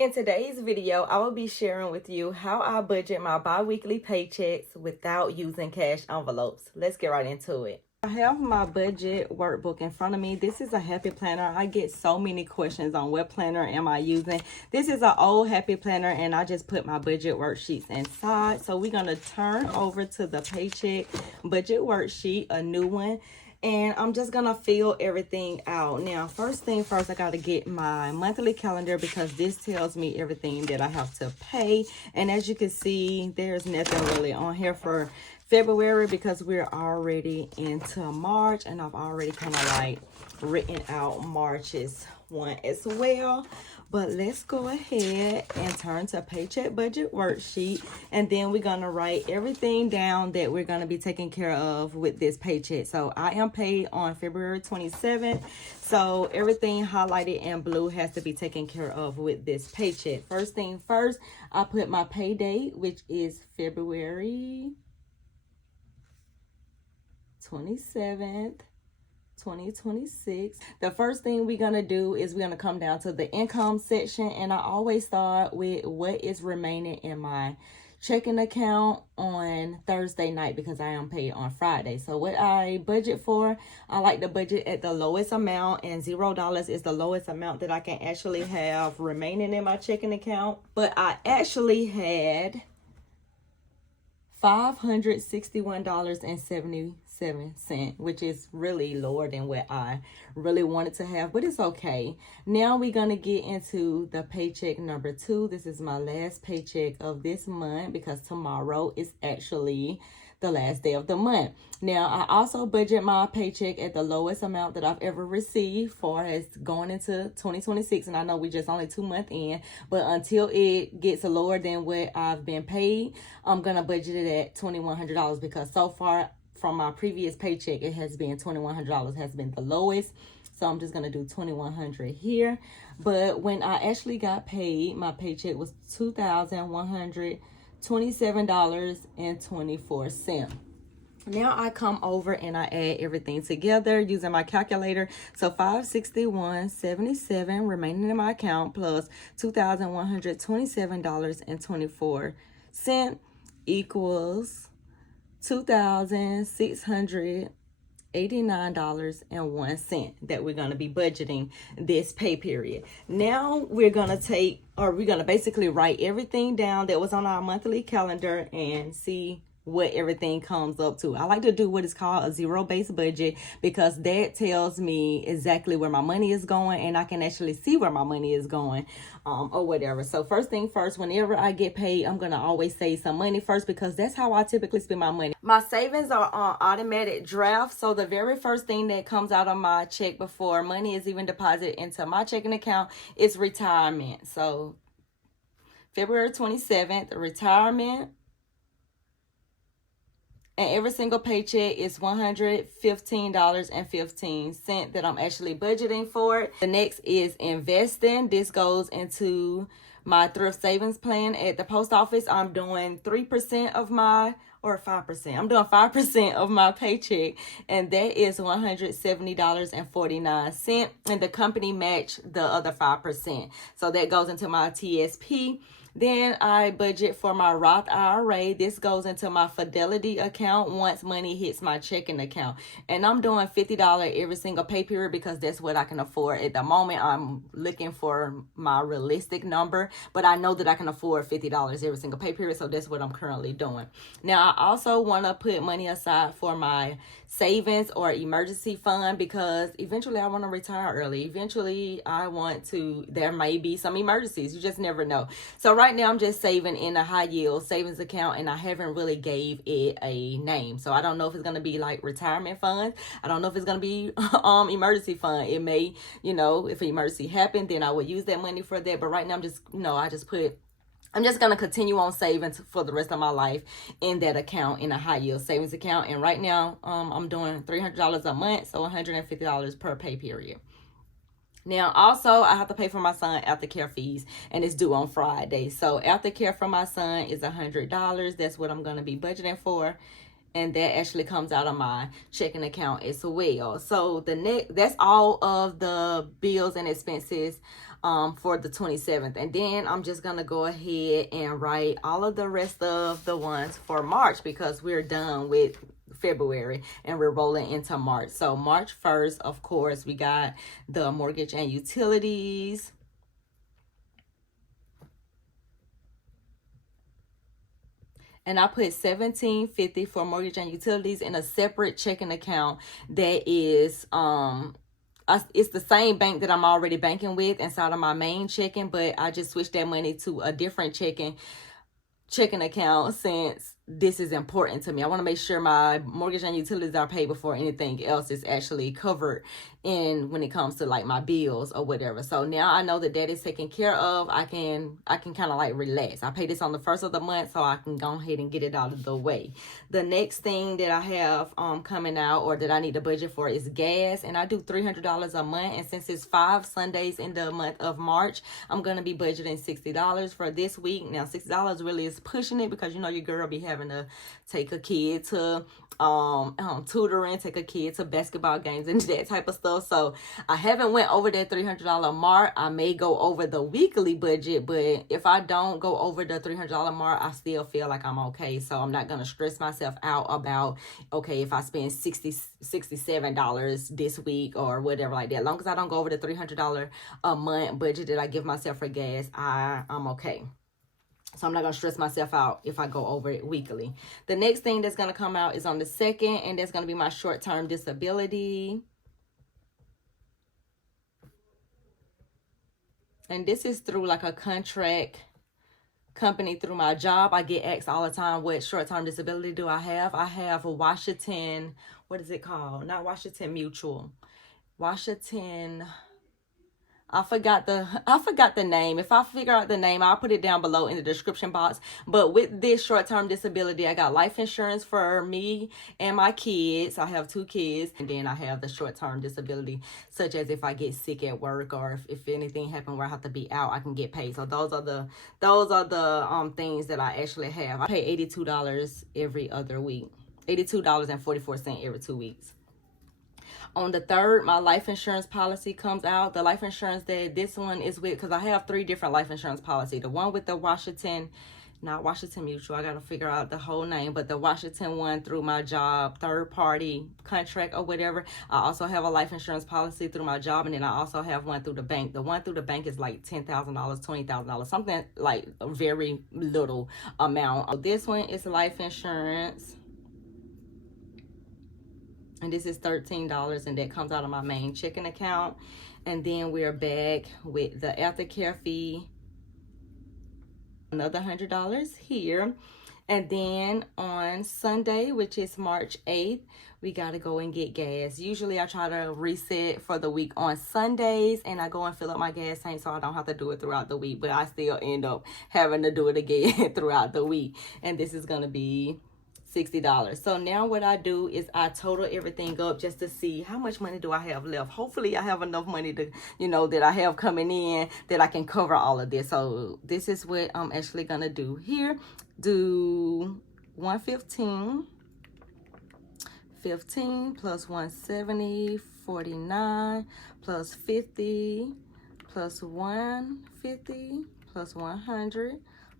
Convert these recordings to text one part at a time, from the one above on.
In today's video, I will be sharing with you how I budget my bi-weekly paychecks without using cash envelopes. Let's get right into it. I have my budget workbook in front of me. This is a Happy Planner. I get so many questions on what planner am I using. This is an old Happy Planner and I just put my budget worksheets inside. So we're going to turn over to the paycheck budget worksheet, a new one. And I'm just gonna fill everything out. Now, first thing first, I gotta get my monthly calendar because this tells me everything that I have to pay. And as you can see, there's nothing really on here for February because we're already into March, and I've already kind of like written out March's one as well. But let's go ahead and turn to paycheck budget worksheet, and then we're gonna write everything down that we're gonna be taking care of with this paycheck. So I am paid on February 27th, so everything highlighted in blue has to be taken care of with this paycheck. First thing first, I put my pay date, which is February 27th. 2026. The first thing we're gonna do is we're gonna come down to the income section, and I always start with what is remaining in my checking account on Thursday night because I am paid on Friday. So what I budget for, I like to budget at the lowest amount, and $0 is the lowest amount that I can actually have remaining in my checking account. But I actually had $561.77, which is really lower than what I really wanted to have, but it's okay. Now we're gonna get into the paycheck number 2. This is my last paycheck of this month because tomorrow is actually the last day of the month. Now, I also budget my paycheck at the lowest amount that I've ever received for as going into 2026. And I know we're just only 2 months in, but until it gets lower than what I've been paid, I'm going to budget it at $2,100 because so far from my previous paycheck, it has been $2,100 has been the lowest. So I'm just going to do $2,100 here. But when I actually got paid, my paycheck was $2,127.24. Now I come over and I add everything together using my calculator. So $561.77 remaining in my account plus $2,127.24 equals $2,689.01 that we're going to be budgeting this pay period. Now we're going to basically write everything down that was on our monthly calendar and see what everything comes up to. I like to do what is called a zero-based budget because that tells me exactly where my money is going, and I can actually see where my money is going or whatever. So first thing first, whenever I get paid, I'm going to always save some money first because that's how I typically spend my money. My savings are on automatic draft. So the very first thing that comes out of my check before money is even deposited into my checking account is retirement. So February 27th, retirement. And every single paycheck is $115.15 that I'm actually budgeting for. The next is investing. This goes into my thrift savings plan at the post office. I'm doing 3% of my, or 5%. I'm doing 5% of my paycheck, and that is $170.49. And the company matched the other 5%. So that goes into my TSP. Then I budget for my Roth IRA. This goes into my Fidelity account once money hits my checking account. And I'm doing $50 every single pay period because that's what I can afford. At the moment, I'm looking for my realistic number, but I know that I can afford $50 every single pay period, so that's what I'm currently doing. Now, I also want to put money aside for my savings or emergency fund because eventually I want to retire early. Eventually, there may be some emergencies. You just never know. So right now I'm just saving in a high yield savings account, and I haven't really gave it a name. So I don't know if it's going to be like retirement funds. I don't know if it's going to be emergency fund. It may, if an emergency happened, then I would use that money for that. But right now I'm just going to continue on saving for the rest of my life in that account, in a high yield savings account. And right now I'm doing $300 a month, so $150 per pay period. Now, also, I have to pay for my son aftercare fees, and it's due on Friday. So aftercare for my son is $100. That's what I'm going to be budgeting for. And that actually comes out of my checking account as well. So that's all of the bills and expenses for the 27th. And then I'm just gonna go ahead and write all of the rest of the ones for March, because we're done with February and we're rolling into March. So March 1st, of course, we got the mortgage and utilities. And I put $17.50 for mortgage and utilities in a separate checking account that is it's the same bank that I'm already banking with inside of my main checking, but I just switched that money to a different checking account since this is important to me. I want to make sure my mortgage and utilities are paid before anything else is actually covered in when it comes to like my bills or whatever. So now I know that that is taken care of. I can kind of like relax. I pay this on the first of the month, so I can go ahead and get it out of the way. The next thing that I have coming out, or that I need to budget for, is gas, and I do $300 a month. And since it's 5 Sundays in the month of March, I'm gonna be budgeting $60 for this week. Now $60 really is pushing it, because you know your girl be having to take a kid to tutoring, take a kid to basketball games and that type of stuff. So I haven't went over that $300 mark. I may go over the weekly budget, but if I don't go over the $300 mark, I still feel like I'm okay. So I'm not gonna stress myself out about, okay, if I spend $67 this week or whatever like that. As long as I don't go over the $300 a month budget that I give myself for gas, I'm okay. So I'm not going to stress myself out if I go over it weekly. The next thing that's going to come out is on the 2nd, and that's going to be my short-term disability. And this is through like a contract company through my job. I get asked all the time, what short-term disability do I have? I have a Washington, what is it called? Not Washington Mutual. Washington... I forgot the name. If I figure out the name, I'll put it down below in the description box. But with this short-term disability, I got life insurance for me and my kids. I have 2 kids. And then I have the short-term disability, such as if I get sick at work, or if anything happened where I have to be out, I can get paid. So those are the things that I actually have. I pay $82 every other week. $82.44 every 2 weeks. On the 3rd, my life insurance policy comes out. The life insurance that this one is with, because I have 3 different life insurance policies. The one with the not Washington Mutual, I got to figure out the whole name, but the Washington one through my job, third-party contract or whatever. I also have a life insurance policy through my job, and then I also have one through the bank. The one through the bank is like $10,000, $20,000, something like a very little amount. This one is life insurance. And this is $13, and that comes out of my main checking account. And then we're back with the aftercare fee, another $100 here. And then on Sunday, which is March 8th, we got to go and get gas. Usually I try to reset for the week on Sundays, and I go and fill up my gas tank so I don't have to do it throughout the week. But I still end up having to do it again throughout the week. And this is going to be $60. So now what I do is I total everything up just to see how much money do I have left. Hopefully I have enough money to, that I have coming in that I can cover all of this. So this is what I'm actually gonna do here. Do 115, 15 plus 170, 49 plus 50 plus 150 plus 100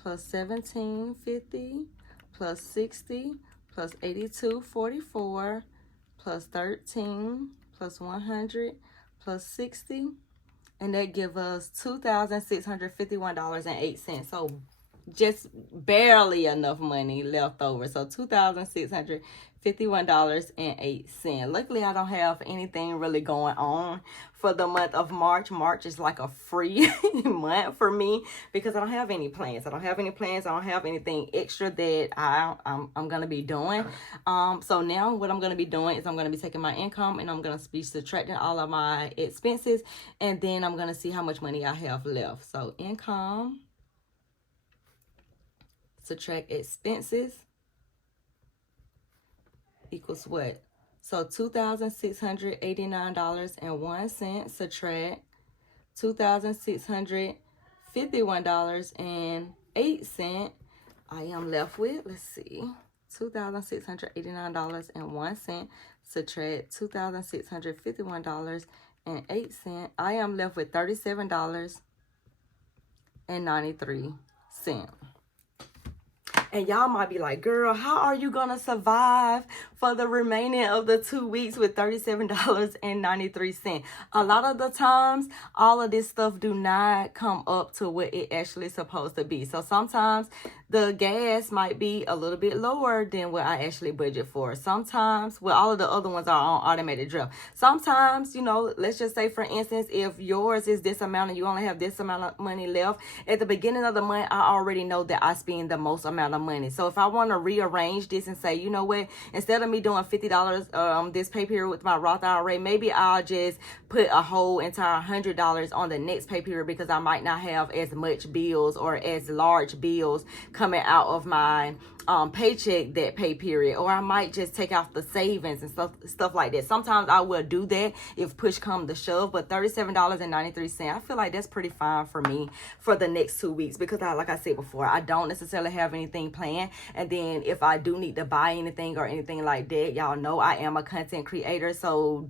plus 1750 plus 60 plus 82.44 plus 13 plus 100 plus 60, and that give us $2,651.08. So just barely enough money left over. So $2,651.08. Luckily, I don't have anything really going on for the month of March. March is like a free month for me because I don't have any plans. I don't have anything extra that I'm gonna be doing. So now what I'm gonna be doing is I'm gonna be taking my income and I'm gonna be subtracting all of my expenses, and then I'm gonna see how much money I have left. So income, subtract expenses equals what? So $2,689.01 subtract $2,651.08. I am left with, let's see, $2,689.01 subtract $2,651.08. I am left with $37.93. And y'all might be like, girl, how are you going to survive for the remaining of the 2 weeks with $37.93? A lot of the times, all of this stuff do not come up to what it actually is supposed to be. So sometimes the gas might be a little bit lower than what I actually budget for. Sometimes, well, all of the other ones are on automated draft. Sometimes, you know, let's just say, for instance, if yours is this amount and you only have this amount of money left, at the beginning of the month, I already know that I spend the most amount of money. So if I want to rearrange this and say, you know what, instead of me doing $50 this pay period with my Roth IRA, maybe I'll just put a whole entire $100 on the next pay period, because I might not have as much bills or as large bills coming out of my paycheck that pay period, or I might just take out the savings and stuff like that. Sometimes I will do that if push comes to shove, but $37.93, I feel like that's pretty fine for me for the next 2 weeks, because like I said before, I don't necessarily have anything planned. And then if I do need to buy anything or anything like that, y'all know I am a content creator, so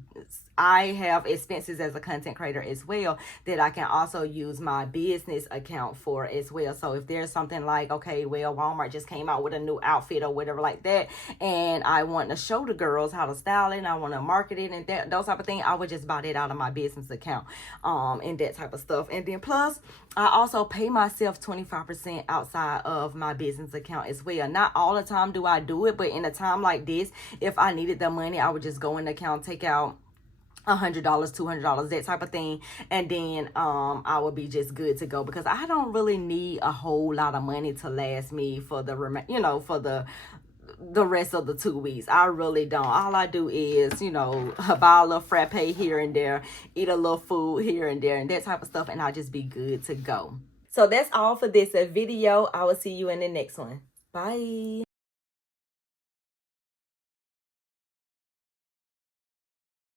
I have expenses as a content creator as well that I can also use my business account for as well. So if there's something like, okay, well, Walmart just came out with a new outfit or whatever like that, and I want to show the girls how to style it, and I want to market it and those type of things, I would just buy that out of my business account, and that type of stuff. And then plus, I also pay myself 25% outside of my business account as well. Not all the time do I do it, but in a time like this, if I needed the money, I would just go in the account, take out $100, $200, that type of thing, and then I would be just good to go, because I don't really need a whole lot of money to last me for the for the rest of the 2 weeks. I really don't. All I do is, buy a little frappe here and there, eat a little food here and there, and that type of stuff, and I'll just be good to go. So that's all for this video. I will see you in the next one. Bye.